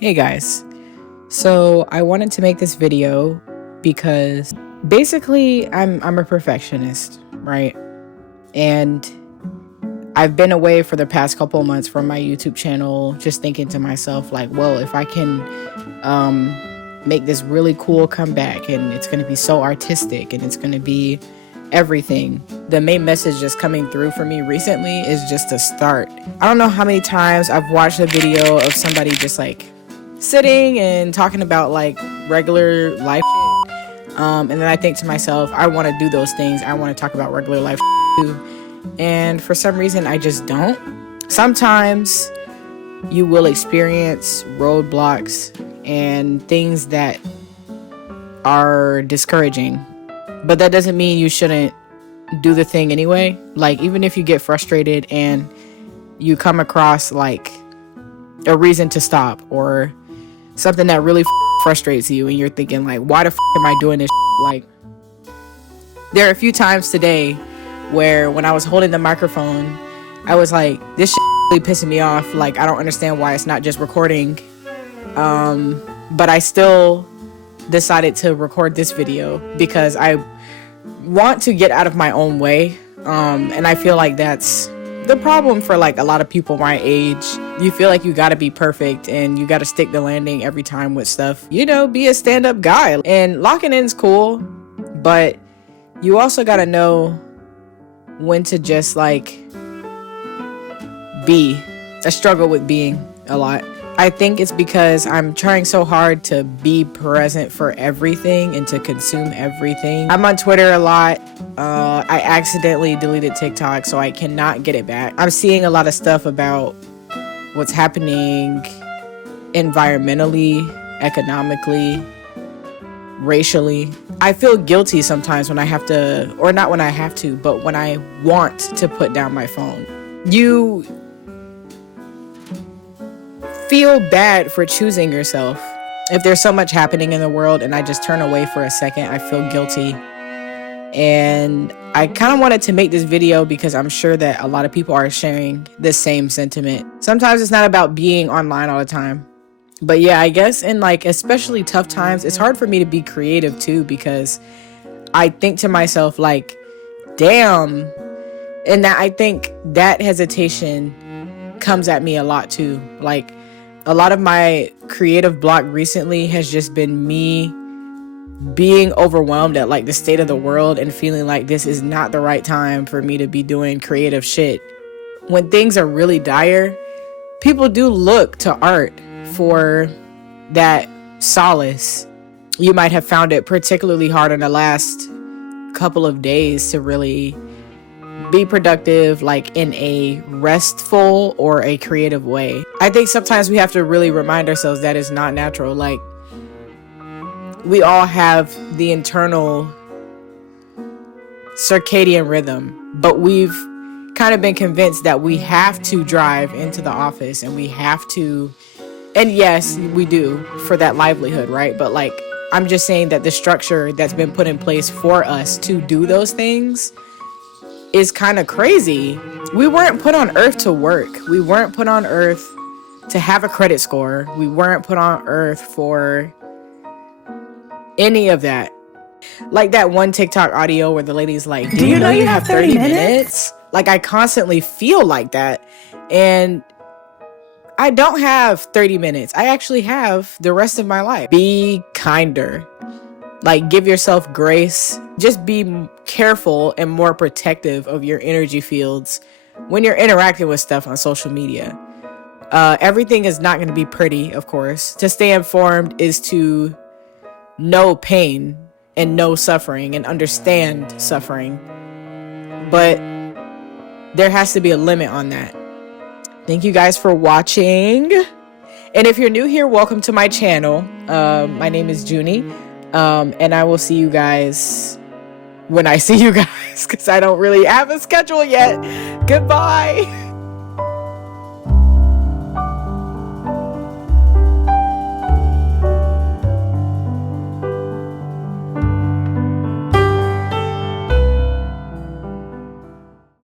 Hey guys, so I wanted to make this video because basically I'm a perfectionist, right? And I've been away for the past couple of months from my YouTube channel, just thinking to myself like, well, if I can make this really cool comeback and it's going to be so artistic and it's going to be everything. The main message that's coming through for me recently is just to start. I don't know how many times I've watched a video of somebody just like sitting and talking about like regular life and then I think to myself, I want to do those things. I want to talk about regular life too. And for some reason I just don't. Sometimes you will experience roadblocks and things that are discouraging, but that doesn't mean you shouldn't do the thing anyway. Like, even if you get frustrated and you come across like a reason to stop or something that really frustrates you and you're thinking like, why the am I doing this? Like, there are a few times today where when I was holding the microphone, I was like, this really pissing me off. Like, I don't understand why it's not just recording. But I still decided to record this video because I want to get out of my own way. And I feel like that's the problem for like a lot of people my age. You feel like you got to be perfect and you got to stick the landing every time with stuff, you know, be a stand-up guy. And locking in's cool, but you also got to know when to just like be. I struggle with being a lot. I think it's because I'm trying so hard to be present for everything and to consume everything. I'm on Twitter a lot. I accidentally deleted TikTok, so I cannot get it back. I'm seeing a lot of stuff about what's happening environmentally, economically, racially. I feel guilty sometimes when I have to, or not when I have to, but when I want to put down my phone. You feel bad for choosing yourself. If there's so much happening in the world and I just turn away for a second, I feel guilty. And I kind of wanted to make this video because I'm sure that a lot of people are sharing the same sentiment. Sometimes it's not about being online all the time. But yeah, I guess in like especially tough times, it's hard for me to be creative too, because I think to myself like, damn. And that I think that hesitation comes at me a lot too. Like, a lot of my creative block recently has just been me being overwhelmed at like the state of the world and feeling like this is not the right time for me to be doing creative shit. When things are really dire, people do look to art for that solace. You might have found it particularly hard in the last couple of days to really be productive, like in a restful or a creative way. I think sometimes we have to really remind ourselves that it's not natural. Like, we all have the internal circadian rhythm, but we've kind of been convinced that we have to drive into the office and we have to, and yes, we do for that livelihood, right? But like, I'm just saying that the structure that's been put in place for us to do those things is kind of crazy. We weren't put on earth to work. We weren't put on earth to have a credit score. We weren't put on earth for any of that. Like that one TikTok audio where the lady's like, do you know you have 30 minutes? Like, I constantly feel like that. And I don't have 30 minutes. I actually have the rest of my life. Be kinder. Like, give yourself grace. Just be careful and more protective of your energy fields when you're interacting with stuff on social media. Everything is not going to be pretty, of course. To stay informed is to know pain and know suffering and understand suffering. But there has to be a limit on that. Thank you guys for watching. And if you're new here, welcome to my channel. My name is Junie. And I will see you guys when I see you guys, because I don't really have a schedule yet. Goodbye.